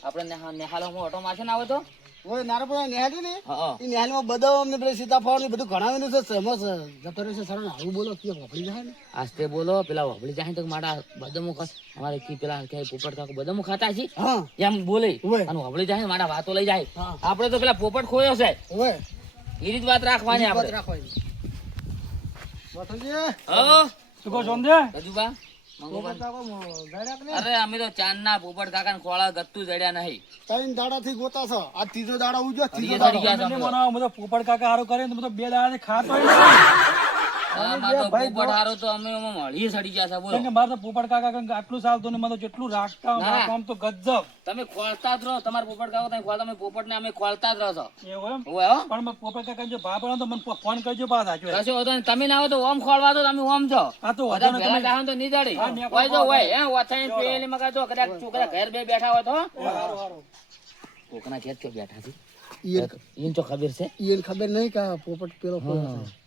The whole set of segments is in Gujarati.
આપણે નેહાલમાં ઓટો મારશે ને આવે તો ઓય નારપુરા નેહાલી ને હા એ નેહાલમાં બદામ ને પેલી સીતાફળ ને બધું ઘણાવેલું છે સમસ જતો રહેશે સર આવું બોલો કે વફડી જાય ને આસ્તે બોલો પેલા વગડી જાય તો મારા બદામો અમારે કી પેલા કે પોપટ કાકો બદામો ખાતા છે હા એમ બોલે ઓય અને વગડી જાય મારા વાતો લઈ જાય હા. આપણે તો પેલા પોપટ ખોયો છે ઓય એ રીત વાત રાખવાની આપણે રાખવાની વઠલજી હા તું કો જોંદે રજુબા પોપટ કાકો ગાડ્યા ને અરે અમે તો ચાંદના પોપટ કાકા ને ખોળા ગત્તુ જડ્યા નહીં ત્રણ દાડાથી ગોતા છો આ ત્રીજો દાડો ઉજો ત્રીજો હરિયા દાડો સડી ગયા છે અમે તો. પોપટ કાકા હારું કરે ને તો 2 દાડા ખાતો આમાં તો પોપટ હારો તો અમે મળી સડી ગયા છે બોલો મારે તો પોપટ કાકા કંઈક આટલું ચાલતું ને મને તો જેટલું રાખતા ના. મારા કામ તો ગજબ તમે ખોળતા જ રહો તમારા પોપટ કાકો તમે ખોળતા અમે પોપટ ને અમે ખોળતા જ રહો છો એવું એમ ઓય હો પણ મેં પોપટ કાકા જો ભાવ પડે તો મને ફોન કરજો પાછા જો કશો વાંધો નહીં. તમે ના આવો તો ઓમ ખોળવા દો તમે ઓમ છો આ તો બધા વાંધો ભેળા નહીં, જાહો તો નહીં દડી. હા, ને હોય તો હોય હે ઓથાઈ પેલી મગા તો કદાચ છોકરા ઘર બે બેઠા હોય તો કોકના ઘેર ચો બેઠા છે ઈન તો ખબર છે ઈયન ખબર નહીં કે પોપટ પેલો કોઈ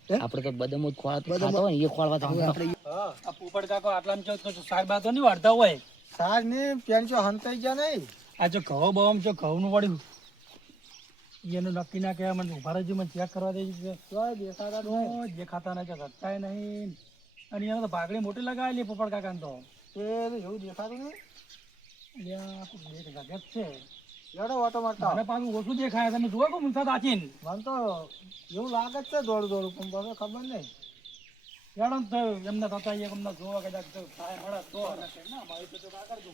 છે આપણે તો બદામ જ ખાતા હોય ને એ ખોળવા તો હા આ પોપટ કાકો આટલામાં જો સાહેબ તો નહીં વાળતા હોય સાર ને પેન્ચો હંતાઈ ગયા નહીં આ જો ઘઉં બહુ જો ઘઉં નું વળ્યું એનું નક્કી ના કહેવાય મને ઉભા રહેજો મને ચેક કરવા દેજો દેખાતા નથી ઘટતાય નહીં અને એને તો ભાગડી મોટી લગાવેલી પોપટ કાકા તો એવું દેખાતું નહીં એક જગત છે એડો ઓટો મારતા મને પાછું ઓછું દેખાય તમે જુઓ કે મુંસા દાચીન મને તો એવું લાગે જ છે દોડું દોડું પણ બરાબર ખબર નહીં યાડો તો એમના થતા એમને જોવા કદાચ તો થાય મળે તો ના મારી તો ના કરજો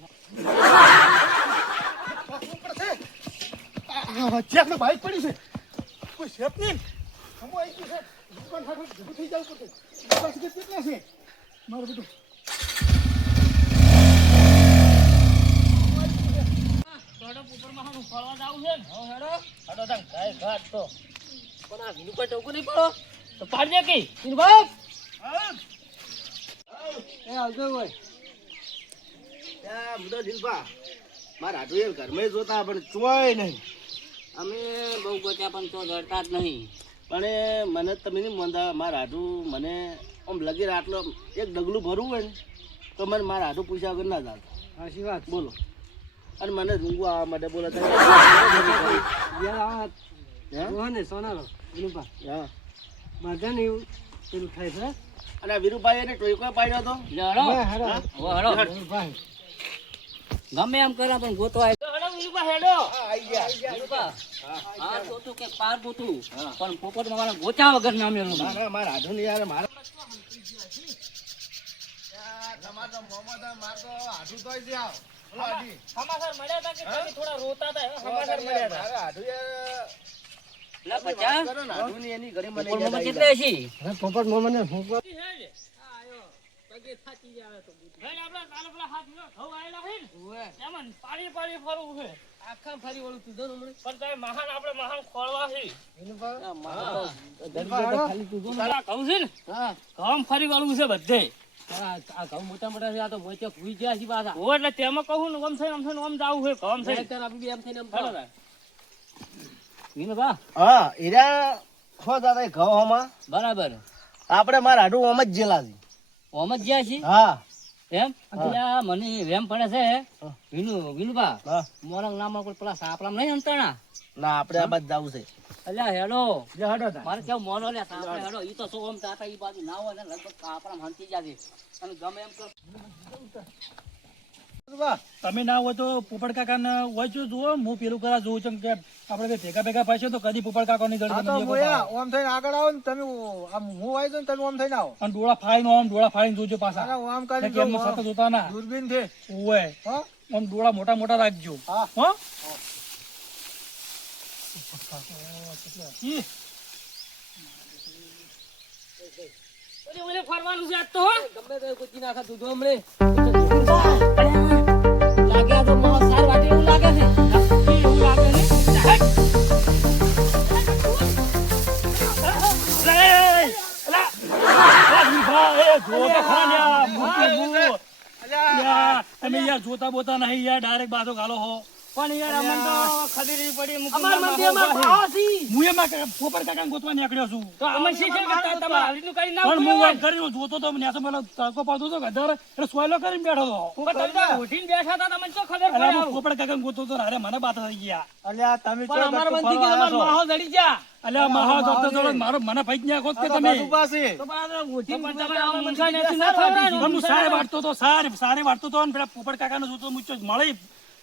ચેક બાઈક પડી છે કોઈ શેપ નહીં હમો આવી ગયું છે દુકાન ખાટું ભેગું થઈ જવું પડશે દુકાન સુધી કેટલા છે મારું બધું થોડો પોપટ માં હું ખોળવા જાવું છે ને હો હેડો હેડો તમ ગાય ઘાટ તો પણ આ વિનુ પર ટોકું નહીં પડો તો પાડ દે કી વિનુ બાપ એ આવજો હોય ત્યાં મુદો દિલબા મારા આટુ એ ઘરમાં જોતા પણ ચોય નહીં અમે બહુ ગોત્યા પણ તો ડરતા જ નહીં પણ એ મને તમે નહીં મંદા મારા આટુ મને આમ લગી આટલો એક ડગલું ભરવું હોય ને તો મને મારા આટુ પૂછ્યા વગર ના જાવ સાચી વાત બોલો અને મને રૂંગું આવવા માટે બોલે ને સોનારો વિનુભા હા બધા ને એવું પેલું થાય છે અને આ વિરુભાઈ એને ટોયકો પાડ્યો હતો હેડો ગમે એમ કર્યા પણ ગોતવા હેડો વિનુભા હેડો વિનુભા હા તો તું કે પાર ગોતું પણ પોપટ માં મારા ગોચા વગર નામ લેવું ના મારા આટુ નહીં યાર મારા સમાચાર મળ્યા હતા કે તમે થોડા રોતા હતા સમાચાર મળ્યા હતા લા બચ્ચા પોપટ કેટલે છે પોપટ મોમને ફરી વાળું છે બધે આ ઘઉં મોટા મોટા છે આ તો મોચે ભૂઈ ગયા છે પાછા ઓ એટલે તેમાં કહું ને ઓમ થઈને ઓમ થઈને ઓમ જાવું છે ઓમ થઈને અત્યારે આપણે બી એમ થઈને એમ ચાલો ભાઈ. વિનુભા હા એરા હો દાદા ઘઉં હોમાં બરાબર આપણે મારા આટુ ઓમ જ જેલા છે ઓમ જ ગયા છે હા એમ ત્યાં મને વેમ પડે છે વિનુભા હા મોરંગ નામમાં કોઈ પેલા સાપડા નહીં અંતરણા ના આપણે આ બાદ જવું છે અલ્યા હેડો લે હડો તા મારે કેવું મોનો લે સાપડા હેડો ઈ તો સો ઓમ તાતા ઈ બાજુ ના હોય ને લગભગ સાપડા હંતી જાશે અને ગમે એમ કર તમે ના હોય તો પોપટ કાકા ને હોય જો જુઓ હું પેલું કરા જોઉં છું કે આપણે બે ભેગા ભેગા પાછો તો કદી પોપટ કાકા ની આ તો મોયા ઓમ થઈને આગળ આવો ને તમે આમ હું આવી જાઉં ને તમે ઓમ થઈને આવો અને ડોળા ફાડીને આમ ડોળા ફાડીને જોજો પાછા અરે ઓમ કરીને કે એમને સાથે જોતા ના દૂરબીન છે ઓય હા આમ ડોળા મોટા મોટા રાખજો હા હો ઓલે ફરવાનું છે આજ તો હો ગમે તે કુચી નાખા દૂધો હમણે લાગે આ તો મારા સાર વાટે એવું લાગે છે એવું લાગે ને તમે યાર જોતા બોતા નહીં યાર ડાયરેક્ટ બાજો ગાલો હો પણ યાર અમને તો ખરીદી પડી અમુક અમાર મંદી અમાર ભાવ છી હું એમાં પોપટ કાકાને ગોતવા નીકળ્યો છું તો અમે શી છે કે તમારે આવડીનું કરી ના પણ હું વાત કરીને જોતો તો મને આસો મને તડકો પડતો તો ગધર એટલે સોયલો કરીને બેઠો તો પણ તમે ઉઠીને બેઠા હતા તમને શું ખબર અરે પડે હું પોપટ કાકાને ગોતો તો અરે મને બાત થઈ ગયા અલ્યા તમે પણ અમાર મંદી કે તમાર માહો દડી જા અલ્યા મહા ડોક્ટર જોડે મારો મને ભાઈ ન્યા ગોત કે તમે તો પણ ઉઠીને તમે આમ મુંસાઈ નથી ના થવાય પણ હું સારે વાટતો તો સારે વાટતો તો ને પેલા પોપટ કાકાને જોતો મુચ્ચો મળી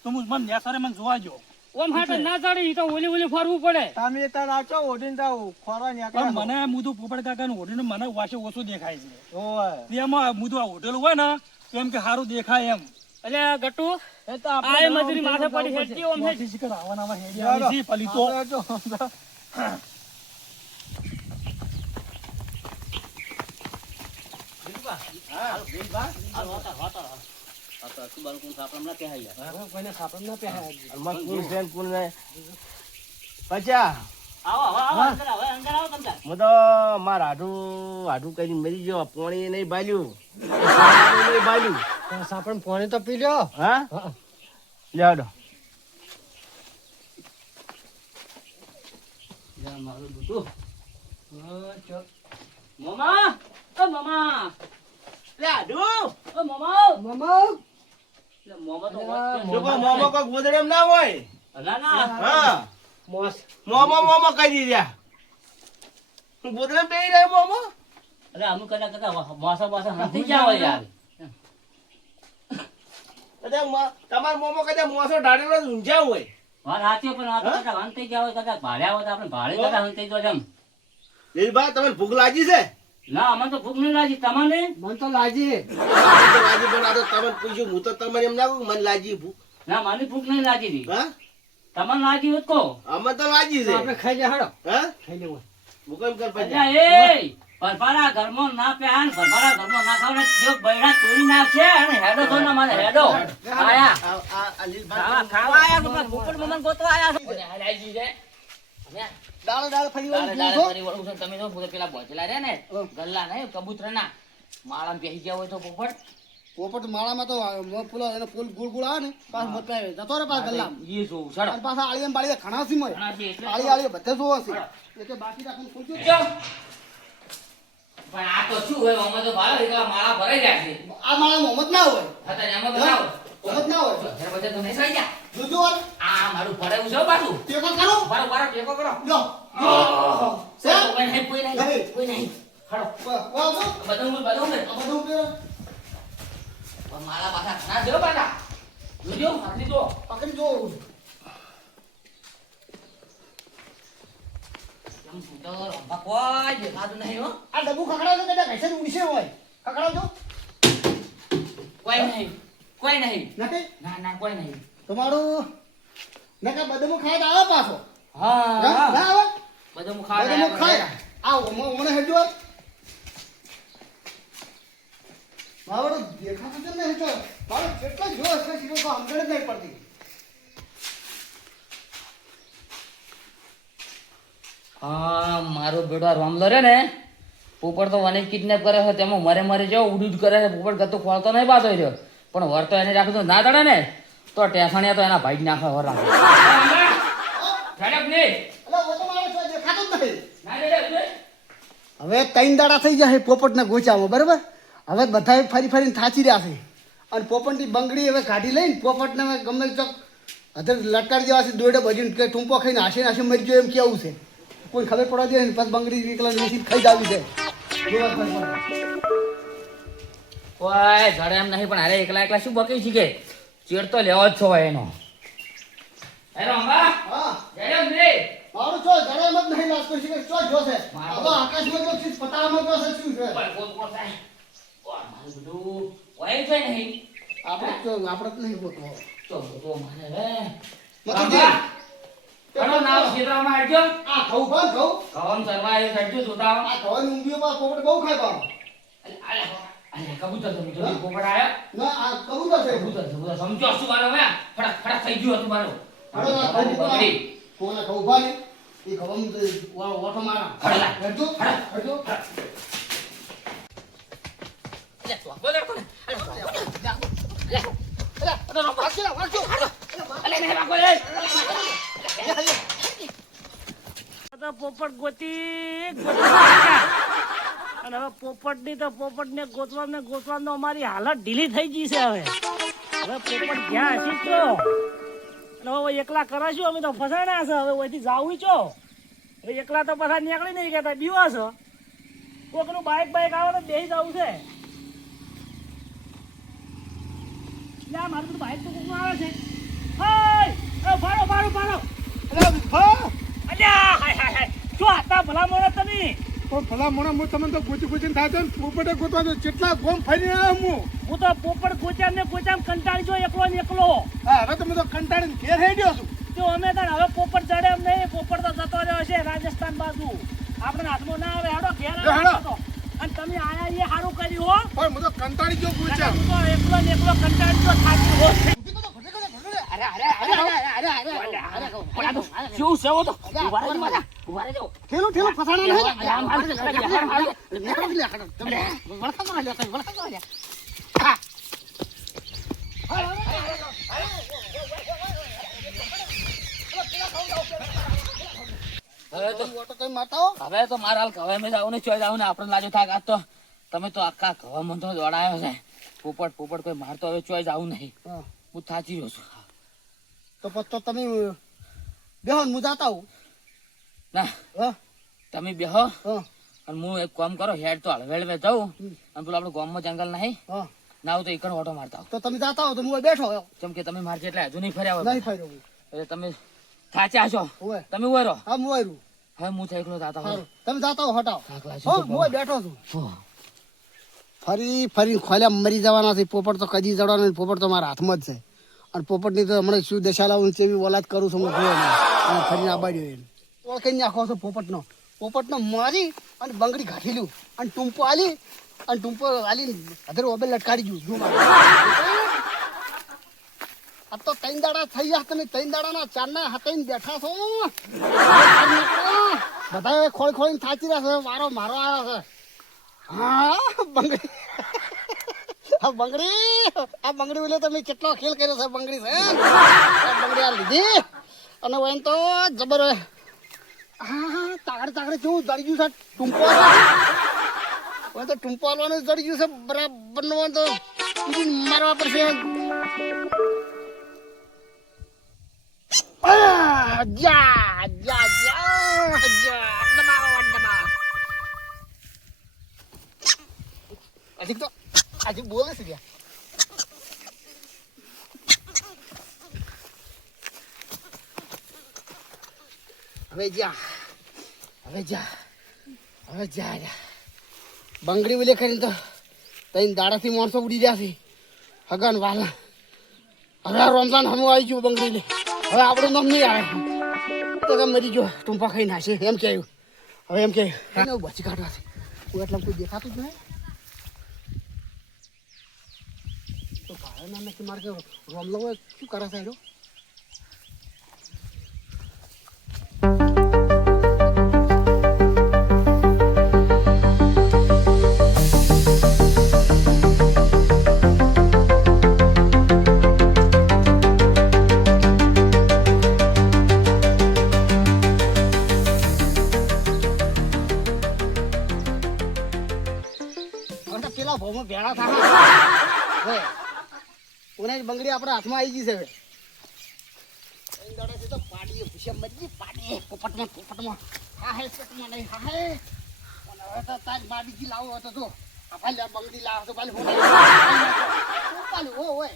તો હું મને ન્યા મને જોવા ગયો ઓમ હાટે ના ચડી તો ઓલી ફરવું પડે તમે તાર આચો ઓડીને જાવ ખોરા પણ મને મુદુ પોપટ કાકાનું હોટેલ મને વાસે ઓછું દેખાય છે ઓય એમાં મુદુ આ હોટેલ હોય ને તો એમ કે સારું દેખાય એમ એટલે ગટ્ટુ એ તો આ મજૂરી માથે પડી હેડતી ઓમ હે શિકર આવા હેડી આવી છે પલી તો હું તો મારા હાડું કઈ મરી ગયો પોણી નહીં બાલ્યું સાપણ પાણી તો પી લ્યો હા લેડો મામા ઓ મામા લે હાડુ ઓ મામા મામા લે મામા તો જો કો મોમો કોઈ ગોદડેમ ના હોય ના ના હા મોસ મોમો કહી દીધા ગોદડેમ બેહી રહ્યો મોમો અરે અમુક કદા માસા નથી જાવ યાર તમાર મોમો કદાચ મોસો ઢાળેલો ઊંઝા હોય વાત સાચી પણ આ તો કદા હંતી જાવ કદા ભાડ્યા હોય તો આપણે ભાડે કદા હંતી જો જમ લીલભા તમને ભૂખ લાગી છે ના અમને તો ભૂખ નહીં લાગી તમને મન તો લાજી લાગી પણ આ તો તમને પૂછ્યું હું તો તમને એમ ના કહું મને લાગી ભૂખ ના મને ભૂખ નહીં લાગી હતી હા તમને લાગી હોત કો અમે તો લાગી છે આપણે ખાઈ લે હાડો હા ખાઈ લેવું ભૂખ એમ કર પછી અલ્યા એ પરપારા ઘરમાં ના પહેન પરપારા ઘરમાં ના ખાવ ને જો બૈરા તોડી નાખશે અને હેડો તો ના મારે હેડો આયા આ લીલભા ખાવા આયા તો ભૂપત મમન ગોતવા આયા છે હાલાજી છે દાળ ફરી દાડે ફરી વળું છે તમે જો પૂરે પેલા બોચલા રે ને ગલ્લા ને કબૂતરના માળામાં બેસી ગયા હોય તો પોપટ પોપટ માળામાં તો ફૂલ એને ફૂલ ગુળ ગુળ આવે ને પાછ મત આવે જતો રે પાછ ગલ્લા એ જોઉં છડો અને પાછા આળીએ બાળીએ ઘણા સી મય ઘણા છે એટલે આળી બધે જોવા છે એટલે બાકી રાખીને ફૂલ જો. પણ આ તો શું હોય અમે તો ભારે એકલા માળા ભરાઈ જાય છે આ માળા મોહમ્મદ ના હોય હતા એમાં તો ના હોય મોહમ્મદ ના હોય ઘર બધે તો નહીં ગયા જોજો વાર આ મારું પડે છે પાછું ટેકો કરો બરો બરો ટેકો કરો લો સર કોઈ નહીં કોઈ નહીં હડો વાહ બધું બધું કે પણ મારા પાછા ઘણા છે હો પાછા જોજો આટલી જો પકડી જો એમ તો રંભા કોઈ દેખાતું નહીં હો આ ડબ્બુ ખકડાવ તો કદાચ ઘસે ઉડીશે હોય ખકડાવજો કોઈ નહીં નથી ના ના કોઈ નહીં તમારું નકા બદમો ખાય તો આવે પાછો હા ના આવે બધું બદમો ખાય આ ઓમને હેડજો મારો દેખાતું કેમ નહીં હેડજો મારો કેટલા જો હશે સીધો તો સમજણ જ નહીં પડતી હા મારો બેટો રામલો રે ને પોપટ તો વને કિડનેપ કરે છે તેમાં મરે જો ઉડુડ કરે છે પોપટ ગતો ખોળતો નહીં બાતો રહ્યો પણ વર તો એને રાખું તો ના ચડે ને તો ટેસણિયા તો એના ભાઈ જ નાખે વર રાખે એટલે ઓ તો મારો છો દેખાતો જ નહીં હવે 3 દાડા થઈ જાય પોપટને ગોચામાં બરાબર હવે બધા ફરી ફરીને થાચી રહ્યા છે અને પોપટની બંગડી હવે કાઢી લઈને પોપટને હવે ગમે ચોક અત્યારે લટકાડી દેવા છે દોડે ભજીને કે ટૂંપો ખાઈને હાશે મરી ગયો એમ કેવું છે કોઈ ખબર પડવા દે ને પછી બંગડી નીકળે નીચે ખાઈ જ આવી છે ઓય જડે એમ નહીં પણ અરે એકલા શું બકી છે કે ચેડ તો લેવો જ છો એનો હેરો અંબા હા જડે ને મારું છો જડે એમ જ નહીં લાગતો છે કે ચો જોશે હવે આકાશમાં જો છે પતાળમાં જો છે શું છે પર કોત કોત થાય ઓ મારું બધું ઓય છે નહીં આપણે તો નહીં હોતો તો તો મને રે મતલબ ઘણો નાવ ક્ષેત્રમાં આવજો આ ઘઉં બંધ ઘઉં કવમ સરવા એ કરજો જોતા આ ઘઉં ઊંઘ્યો પા પોપટ બહુ ખાય પાવ અરે કબૂતર તો મીઠો પોપટ આયો ના આ કબૂતર છે કબૂતર સમજો શું મારો હે ફટાક ફટાક થઈ ગયું હતું મારું બગડી કોના ઘઉં ભાઈ એ ઘઉં ઓટો મારા હડલા હડજો હડજો લે તો બોલે કોને અલે વાગજો વાગજો અલે તો પોપટ ગોતી અને હવે પોપટની તો પોપટને ગોતવામાં અમારી હાલત ઢીલી થઈ ગઈ છે. હવે પોપટ જ્યાં હશી તો અને હવે એકલા કરાશું અમે તો ફસાણા છે. હવે ઓયથી જાવું છો હવે એકલા તો પાછા નીકળી નહીં કહેતા બીવા છો. કોકનું બાઈક આવે તો બેસી જવું છે. લા મારું બધું બાઈક તો કોકનું આવે છે. ભાડો અલ્યા હાય શું હતા ભલા મોણા તમે? તો ભલા મોણા હું તમને તો ગોચીને થાય છે ને પોપટે ગોતવા દો કેટલા ગોમ ફરી આવ્યો હું તો પોપટ ગોચામ કંટાળી જો એકલો ને એકલો. હા હવે તમે તો કંટાળીને ઘેર હેડ્યો છું. તો અમે તાર હવે પોપટ ચડે એમ નહીં. પોપટ તો જતો રહ્યો છે રાજસ્થાન બાજુ. આપણે હાથમાં ના આવે હેડો ઘેર હેડો. અને તમે આયા એ સારું કર્યું હો. પણ હું તો કંટાળી ગયો ગોચા. હું તો એકલો ને એકલો કંટાળી જો થાકી હો. શું છે વો તો ઉભા રહેજો. ઠેલો ફસાણા નહીં. હવે તો મારા હાલ કવાય મેં જાવ ને ચોય જાવ ને આપણે લાજો થાક આજ તો તમે તો આખા કવા મન તો દોડાયો છે. પોપટ કોઈ મારતો હવે ચોય જાવું નહીં. હું થાચી રહ્યો છું. તો પછી તમે બેહો ને હું જાતા હું. ના હા તમે બેહો હા અને હું એક કામ કરો હેડ તો હળવેળ મેં જાઉં અને પેલું આપણે ગામમાં જંગલ નહીં હા ના આવું તો એકણ ઓટો મારતા આવો. તો તમે જાતા હો તો હું બેઠો જેમ કે તમે મારશે એટલે હજુ નહીં ફર્યા હોય નહીં ફર્યો હું. એટલે તમે થાચ્યા છો. ઓય તમે ઉભા રહો. હા હું આવ્યું. હવે હું એકલો જાતા હોય. સારું તમે જાતા હો હટાવો. થાક લાગ્યો હો છે હું બેઠો છું. બહુ. ફરી ખોલ્યા મરી જવાના છે. પોપટ તો કદી જડવાનો નહીં. પોપટ તો મારા હાથમાં જ છે. અને પોપટની તો હમણાં શું દશા લાવું ચેવી ઓલાદ કરું છું હું જોયો નહીં. અને ફરીને આબાડ્યો એને ઓળખાઈ નાખો છો પોપટનો મારી અને બંગડી ઘાટી લ્યું અને ટૂંપો આલી અધર ઓબે લટકાડી ગયું. આ તો 3 દાડા થઈ ગયા. તમે 3 દાડાના 4ના હાથઈને બેઠા છો. બધા ખોળીને થાચી રહ્યા છે. વારો મારો આવ્યો છે. હા બંગડી આ બંગડી બોલે તમે કેટલો ખેલ કર્યો છે. બંગડી છે આ બંગડી આ લીધી અને વૈન તો જબર. હા તાગડે કેવું જડી ગયું છે. ટૂંપો તો ટૂંપો આલવાનું જડી ગયું છે બરાબર નું તો મારવા પડશે. હજી તો આજે બોલે છે ગયા. હવે જા બંગડી બોલે કરીને તો 3 દાડાથી માણસો ઉડી ગયા છે. હગન વાલા હવે રમજાન હમું આવી ગયું બંગડીને. હવે આપણું નામ નહીં આવે તો મરી ગયો ટૂંપા ખાઈ નાખશે એમ કહ્યું. હવે એમ કહ્યું બચી કાઢવા છે. હું એટલા કોઈ દેખાતું જ નહીં. તો ભાઈ ના નથી મારે રોમલો શું કરે છે? પેલા ભાવમાં ભેળા થાય. બંગડી આપણા હાથમાં આવી ગઈ છે. હવે તો પાડીએ પૂછ્યા મજી પાડીએ પોપટમાં હા હે પેટમાં નહીં હા હે. હવે તો તાર બાબીજી લાવો હતો તો આ બંગડી લાવો તો પાલી હોય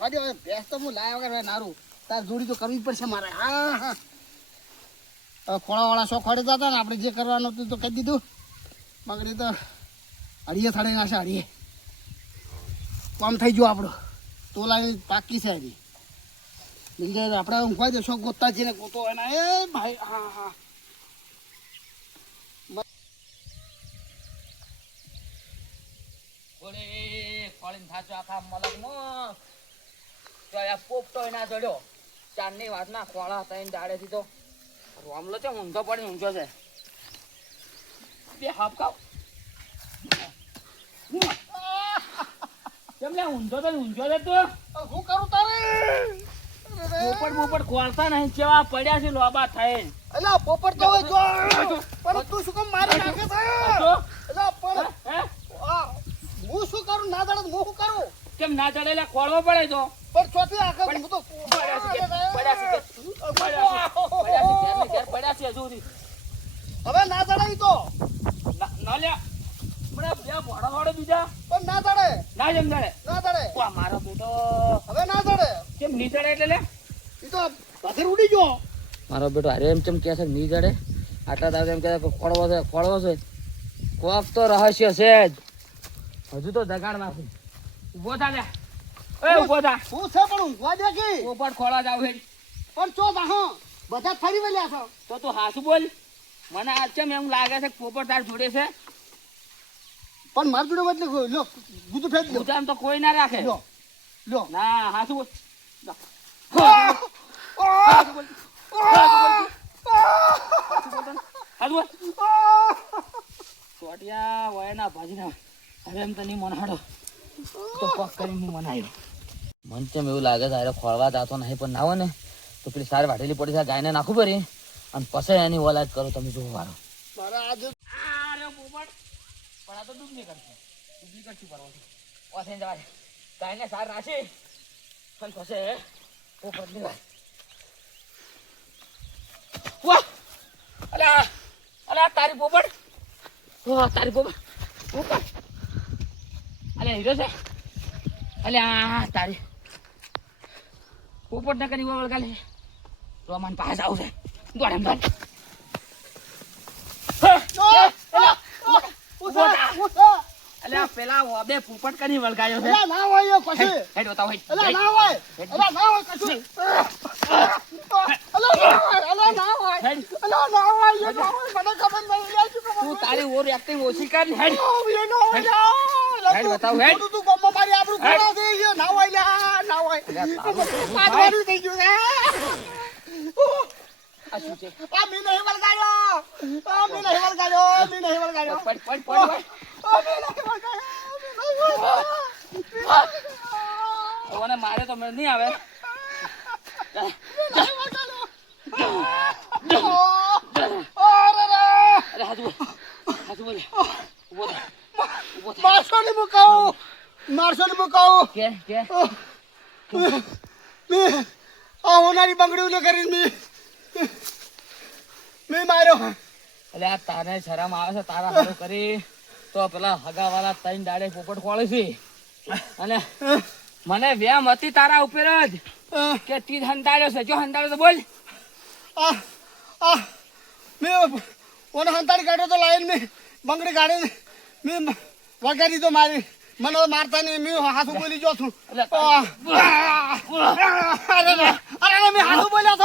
હવે ભેંસ તો હું લાયા વગર નારું તાર જોડી તો કરવી પડશે મારે. હા ખોળાવાળા શો ખોડે જતા ને આપણે જે કરવાનું હતું તો કહી દીધું. બંગડી તો અડીએ થાળે નાશે અડીએ કામ થઈ ગયું આપણું. તોલાની પાકી છે હજી આપણે ઊંઘવાઈ દેશો ગોતતા જઈને ગોતો એના એ ભાઈ. હા ખોળીને થાચો આખા મલકમાં તો આ પોપટો એના જડ્યો. 4ની વાતના ખોળા 3 દાડેથી તો રોમલો છે ઊંધો પડી ઊંચો છે. બે હાપકાવ કેમ લે ઊંધો છે તું શું કરું તારે? પોપટ બોપટ ખોલતા નહીં કેવા પડ્યા છે લોબા થાય અલા પોપટ તો હોય જો પણ તું શું કામ મારી નાખે છે અલા પણ હે આ હું શું કરું ના જાણે હું શું કરું કેમ ના ચડેલા ખોળવો પડે તો પણ ચોથી આખે હું તો પડ્યા છે ઘેર પડ્યા છે હજુ સુધી. હવે ના જાણે તો ના લ્યા બડા બે ભોળા વાળો બીજા પણ ના જાણે ના જેમ જાડે ના જાણે વાહ મારો બેટો હવે ના જાણે કેમ ની ચડે એટલે લે ઈ તો પાછળ ઉડી ગયો મારો બેટો અરે એમ કેમ કે છે ની ચડે આટલા દાવ એમ કે ખોળવો છે કોક તો રહસ્ય છે જ હજુ તો દગાડ નાખું ઉભો થા લે એ ઉભો થા હું છે પણ ઊંઘવા દે કે પોપટ ખોળવા જાવ હે પણ ચો હા બધા ફરી વળ્યા છો તો તું હાસુ બોલ મને આજ કેમ એમ લાગે છે કે પોપટ તાર જોડે છે પણ માર જોડે એટલે લો ગુદુ ફેંક દો ઉજામ તો કોઈ ના રાખે લો લો ના હાસુ બોલ હાસુ બોલ ચોટિયા વયના ભાજીના હવે એમ તો નહીં મનાડો તો પગ કરીને મનાયો મન કેમ એવું લાગે છે અરે ખોળવા જાતો નહીં પણ ના હોય ને તો પેલી સારી વાટેલી પડી છે ગાયને નાખું પડી અને પછી એની ઓલાદ કરો તમે જોવો વારો મારા આજે અરે પોપટ પણ આ તો ડુપ્લિકેટ છે ડુપ્લિકેટ શું કરવો છે ઓથે જવા દે ગાયને સાર નાખી પણ પછી પોપટ લેવાય વાહ અલા અલા તારી પોપટ વાહ તારી પોપટ પોપટ અલે હીરો છે અલે આ તારી પોપટ ને કરી વળગાલે તો મન પાસ આવશે દોડે મન અલે આ પેલા ઓબે પોપટ કની વળગાયો છે અલા ના હોય પછી હેડ બતાવ હેડ અલા ના હોય કશું અલા ના હોય અલા ના હોય હેડ અલા ના હોય એ ના હોય મને ખબર નહીં લે શું ખબર તું તારી ઓર એક્ટિંગ ઓછી કર હેડ એ ના હોય હેડ બતાવ હેડ તું ગમો મારી આપણું કોણ થઈ ગયો ના હોય લ્યા ના હોય પાડવાનું થઈ ગયું આ શું છે આ મી નહીં વળગાયો મી નહીં વળગાયો પડ પડ પડ ઓને મારે તો મેળ નહીં આવે અરે હાજુ બોલ ઉભો થા ઉભો થા મારસો ને મુકાવો કે મેં આ હોનારી બંગડીઓ કરીને મેં માર્યો એટલે આ તારે શરમ આવે છે તારા હારું કરી તો પેલા હગાવાલા તૈન દાડે પોપટ ખોળે છે અને મને વેમ હતી તારા ઉપર જ કે તીજ હંતાડ્યો છે જો હંતાડ્યો તો બોલ મેં ઓને હંતાડી કાઢ્યો તો લાઈન મેં બંગડી કાઢીને મેં વગાડી તો મારી મને મારતા નહીં મેં હાથું બોલી જો છું અરે મેં હાથું બોલ્યો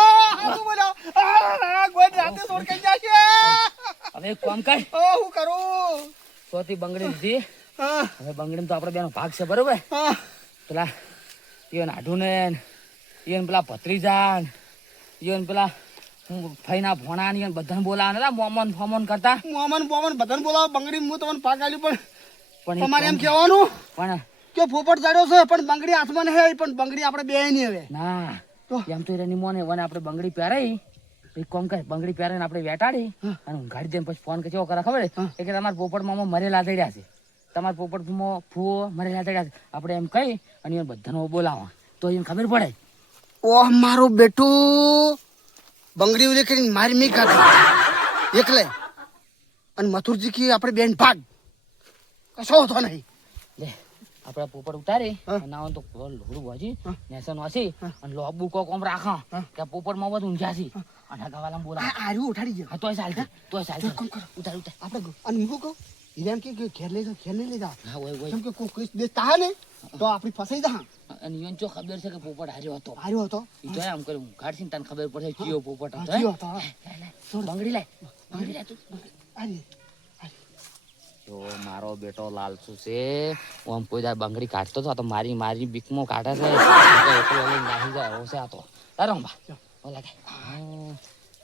કોઈ રાતે છોડ કઈ જશે હવે એક કામ કર હું કરું સોથી બંગડી લીધી હવે બંગડીમાં તો આપણે બેનો ભાગ છે બરોબર પેલા ઈવન આઢું ને ઈવન પેલા ભત્રીજા ઈવન પેલા ફઈના ભોણા ને બધાને બોલાવે મોમન ફોમન કરતા મોમન બધાને બોલાવો બંગડી હું તમને ભાગ આલ્યું પણ પણ તમારે એમ કહેવાનું પણ કે પોપટ ચડ્યો છે પણ બંગડી હાથમાં નહીં પણ બંગડી આપણે બે નહીં હવે ના તો એમ તો એની મોને વને આપણે બંગડી પહેરાઈ એક કોમ કર બંગડી પહેરાઈને આપણે વેટાડી અને ઊંઘાડી દે પછી ફોન કે કેવો કરે ખબર છે કે તમારા પોપટ મામા મરેલા દડ્યા છે તમારા પોપટ ફૂવો મરેલા દડ્યા છે આપણે એમ કહી અને એ બધાને બોલાવો તો એને ખબર પડે ઓહ મારું બેટું બંગડી ઉલે કરીને મારી મી કાઢી એકલે અને મથુરજી કી આપણે બેન ભાગ કશો હતો નહીં લે આપડા પોપટ ઉતારી નાવન તો લોડું ભાજી નેસન વાસી અને લોબુ કોમ રાખા કે પોપટ માં બધું ઊંઝાસી અને હગાવાલા બોલા આર્યું ઉઠાડી ગયો હા તોય ચાલશે કોમ કરો ઉતાર આપણે અને હું કહું એને એમ કે ઘેર લઈ જાઓ ઘેર નહીં લઈ જાઓ હા હોય હોય કેમ કે કોઈ દેતા હા ને તો આપણી ફસાઈ જા અને ઈવન ચો ખબર છે કે પોપટ હાર્યો હતો આર્યો હતો ઈ તો આમ કર્યું કાઢીને તને ખબર પડશે ચિયો પોપટ હતો આર્યો હતો બંગડી લાય તું આરી જો મારો બેટો લાલસુ છે ઓમ કોઈ દા બંગડી કાઢતો હતો તો મારી બીકમાં કાઢે છે એકલો લઈને નાહી જાય ઓસે આ તો તારો બા ઓ લાગે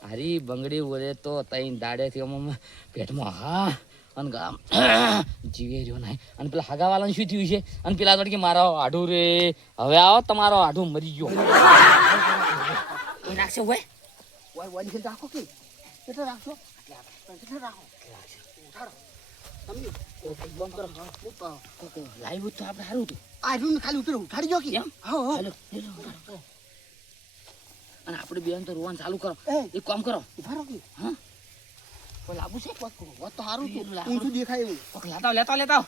હારી બંગડી બોલે તો તઈ દાડે થી ઓમ પેટમાં હા અને ગામ જીવે રહ્યો નહીં અને પેલા હગાવાલાને શું થયું છે અને પેલા તો કે મારો આઢું રે હવે આવો તમારો આઢું મરી ગયો એ નાખશે ભાઈ ઓય વન રાખો કે કેટલા રાખશો કેટલા રાખો ઉઠાડો તમે બંધ કરો લાઈવ તો આપણે સારું હતું આ રૂમ ખાલી ઉતરો ઉઠાડી જો કે એમ હા હા હાલો, હાલો. અને આપણે બેન તો રોવાનું ચાલુ કરો એ એક કામ કરો ઉભા રહો કે હા કોઈ લાગુ છે વાત તો સારું એ તું લાગુ. ઊંચું દેખાય એવું કોક લેતા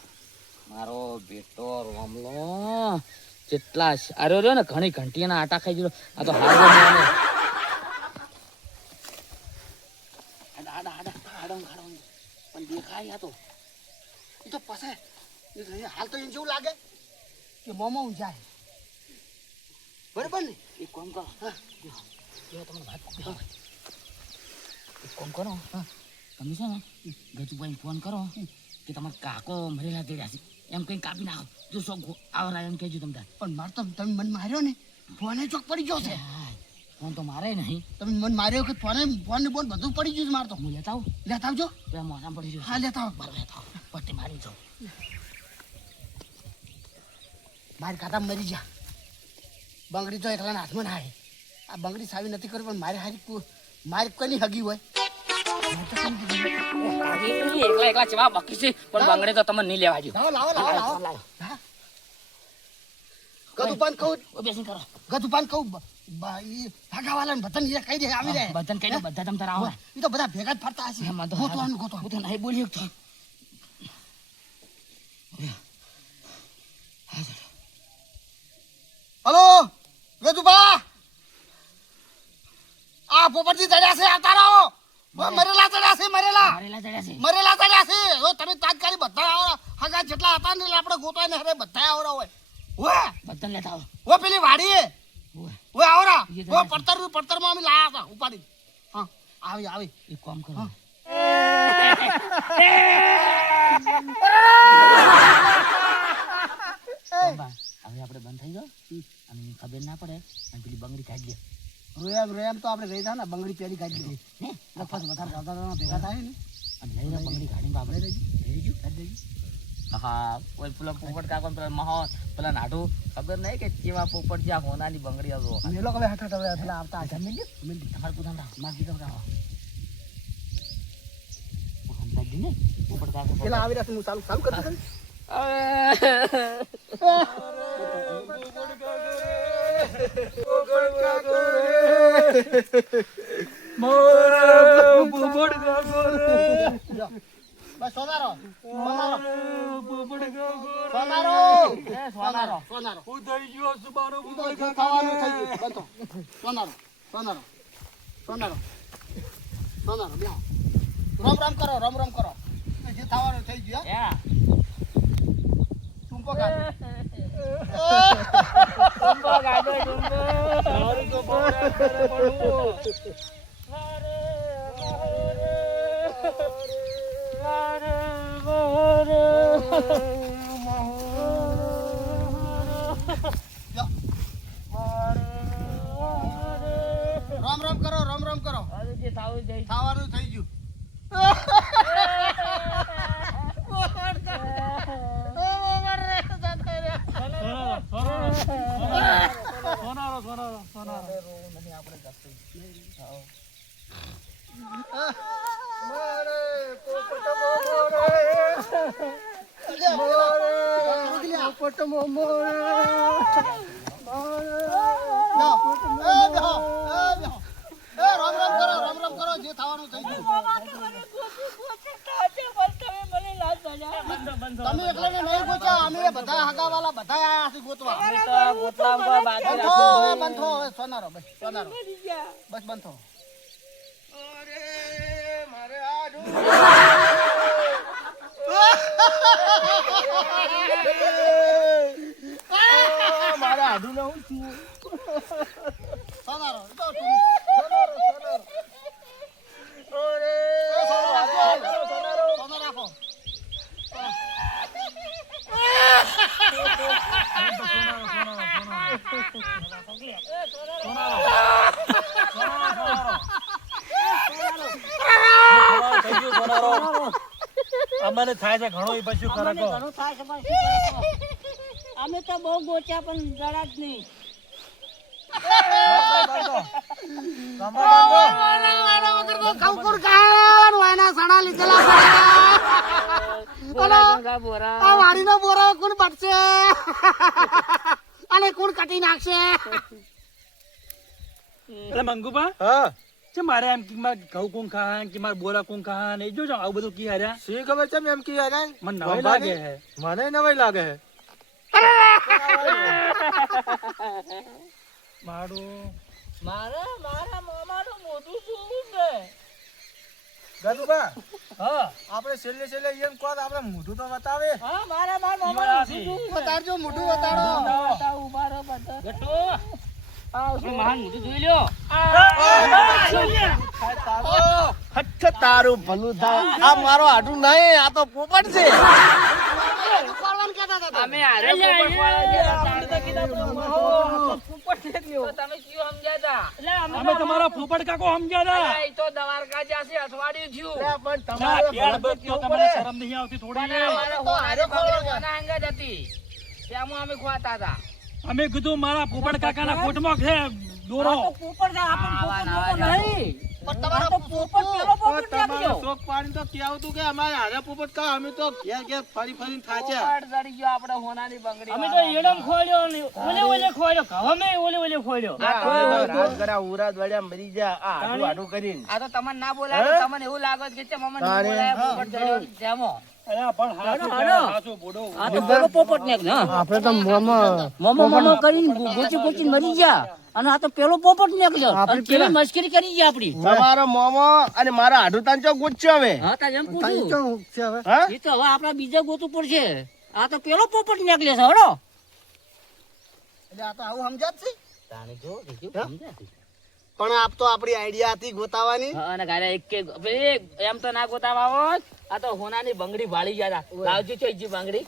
મારો બેટો રોમલો કેટલા સારો રહ્યો ને ઘણી ઘંટીના આટા ખાઈ ગયો આ તો હારો પણ દેખાય આ તો એ તો પાસે હાલ તો એને જેવું લાગે કે મોમો ઊંચાય બરાબર ને એક કામ કરો તમને વાત કહું. એક કામ કરો તમે છે ને ગજુભાઈ ફોન કરો કે તમારા કાકો મરેલા તેડ્યા છે એમ કંઈ કાપી નાખો જો શોખ આવરા એમ કહેજો તમને પણ માર તો તમે મન માર્યો ને ફોને ચોક પડી ગયો છે ફોન તો મારે નહીં તમે મન માર્યો કે ફોન ને બોન બધું પડી ગયું છે માર તો હું લેતા આવું લેતા આવજો પેલા મોસામ પડી ગયું હા લેતા આવો બરાબર લેતા આવું પટ્ટી મારી જાઉં મારી કાકા મરી જા બંગડી તો એકલાના હાથમાં ના આવે આ બંગડી સાવી નથી કરી પણ મારી મારી કોની હગી હોય એકલા ચેવા બાકી છે પણ બાંગડે તો તમને નહીં લેવા જો લાવો હા ગદુપાન કહું બેસી કરો ગદુપાન કહું ભાગાવાલા ભતન કહી દે આવી જાય બધાને કહી દો બધા તમ તારા આવે એ તો બધા ભેગા જ ફરતા હશે ગોતવાનું હું તો નહીં બોલ્યો તો હલો ગદુપા આ પોપટજી ચડ્યા છે આવતા રહો મરેલા ચડ્યા છે મારેલા ચડ્યા છે મરેલા ચડ્યા છે હવે તમે તાત્કાલિક બધા આવરા હગા જેટલા હતા ને આપણે ગોતવા ને હવે બધા આવરા હોય ઓય બધાને લેતા આવો ઓ પેલી વાડીએ ઓય ઓય આવરા એ તો ઓ પડતરમાં અમે લાયા હતા ઉપાડી હા આવી એક કામ કરો હવે આપણે બંધ થઈ જાવ અને ખબર ના પડે અને પેલી બંગડી કાઢી દે રોયમ તો આપણે ગઈ હતા ને બંગડી પેલી કાઢી દીધી ને પછી વધારે દાદા ભેગા થાય ને અને લઈને બંગડી કાઢીને આપણે રેડી કાઢી દેજો હા કોઈ પેલા પોપટ કાકો પેલા મહો પેલા નાઢું ખબર નહીં કે કેવા પોપટ જ્યાં હોનાની બંગડી હતો મેલો હવે હઠ હવે પેલા આવતા હતા જમી લ્યો તમારે પોતાનું રાખ માર દીધો રાખ સમજાજી ને પોપટ કાકો પેલા આવી રહ્યા છે હું ચાલુ કરી દઉં બસ સોનારો રમ રમ કરો જે થવાનું થઈ ગયું ટૂંપો કાઢો રમ કરો થવાનું થઈ ગયું રમ કરો જે થવાનું થઈ ગયું તમે એકલાને નહીં ગોચ્યા અમે બધા હગાવાલા બધા આયા છે ગોતવા બંધો હવે સોનારો બસ સોનારો બસ બંધો મારા આડું ને હું છું સોનારો સોનારો રાખો અમારે થાય છે ઘણો ઈ પછી અમને ખરેખર ઘણું થાય છે પણ શું કરે તો? અમે તો બહુ ગોચ્યા પણ જરા જ નહીં. કંકુર કાન વાયના સણા લીધેલા આ વાડીનો બોરા કોણ બટશે અને કોણ કટી નાખશે એટલે મંગુબા હા છે મારે એમ કે મારે ઘઉં કોણ ખાન કે મારે બોરા કોણ ખાન એ જોજો આવું બધું કી હાર્યા શી ખબર છે એમ કી યાર મને નવાઈ લાગે હે મને નવાઈ લાગે હે મારું મારા મામાનું મોઢું જોવું છે. ગદુબા હા આપણે છેલ્લે છેલ્લે એમ કહો તો આપણે મોઢું તો બતાવે હા, મારા મામાનું મોઢું જોવું છે. બતાડજો મોઢું બતાડો બતાવો, ઉભા રહો બધા. ગટુ આપણે મહાન મોઢું જોઈ લ્યો હઠ તારું ભલું થાય આ મારો આડું નહીં આ તો પોપટ છે અમે હારે પોપટ વાળા ગયા હતા. પોપટ નીકળ્યો. તો તમે કયું સમજ્યા હતા? અમે તમારા પોપટ કાકો સમજ્યા હતા અલા, ઈ તો દ્વારકા જાશે અઠવાડિયું થયું. પણ ના, તમારે પ્યાર બસ તો તમને શરમ નહીં આવતી પણ થોડી અમારે હોનારે બગડી હોના અંગે જ હતી. ત્યાંમાં અમે ખોવાતા હતા. અમે કીધું મારા પોપટ કાકાના કોટમાં છે દોરો આ તો પોપટ છે, આપણને આવા પોપટ નવા જોવો નહીં. આ તો પોપટ પેલો પોપટ નાખ્યો. શોખ પાડી તો કેવું તું કે અમારે હારે પોપટ કા અમે તો ઘેર ઘેર ફરી ફરીને થાચ્યા પોપટ ચડી ગયો આપણે હોનાની બંગડી અમે તો એડમ ખોલ્યો ને ઓલે ખોલ્યો ઘવમે ઓલે ખોલ્યો મરી જા આ આડું આડું કરીને આ તો તમને ના બોલાય તમને એવું લાગે છે કે તમને નહીં બોલાય પોપટ ચડ્યો જેમો. અરે પણ હાચું હાલો. હાચું બોડો આ તો પેલો પોપટ નાખ્યો. આપણે તો મોમાં મોમો કરીને ગોચી મરી ગયા અને આ તો પેલો પોપટ નાખ્યો અને કેવી મસ્કરી કરી ગયા આપડી. તમારો મોમો અને મારા આડું તાન ચો ગુચ્છ્યો હવે હા તા એમ તાઈ પૂછું તો છે હવે હા એ તો હવે આપડા બીજા ગોતું પડશે. આ તો પેલો પોપટ નાખ્યો છે હળો. એટલે આ તો આવું સમજાત છે તાણે જો બીજું સમજાતી. પણ આપ તો આપણી આઈડિયા હતી ગોતાવાની હા, અને ગારે એક કે પેલી એમ તો ના ગોતાવા હોત. આ તો હોનાની બંગડી ભાળી ગયા હતા. લાવજો ચોઈજી બંગડી.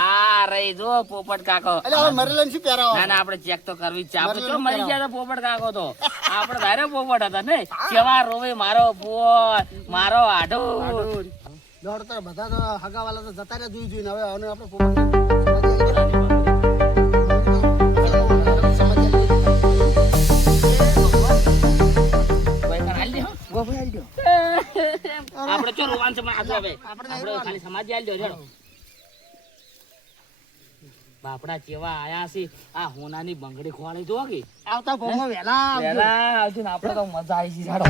આ રહી જો પોપટ કાકો. એટલે હવે મરેલાને શું પહેરાવો ના ના આપણે ચેક તો કરવી જ છે. આપણે તો મરી ગયા હતા પોપટ કાકો તો. આપણે ધારે પોપટ હતા ને કેવા રોવે મારો પોત મારો આઢો. દોડ તો બધા તો હગાવાલા તો જતા રહ્યા જોઈને હવે આને આપણે પોપટ આપણે ચો રોવાન છે પણ આ તો હવે આપણે ખાલી સમાજ આલી દો હેડો. બાપડા કેવા આયા છે આ હોનાની બંગડી ખોવાળી જો કે આવતા ભોમાં વહેલા આવજો. પેલા આવજો ને આપણે તો મજા આવી છે હેડો.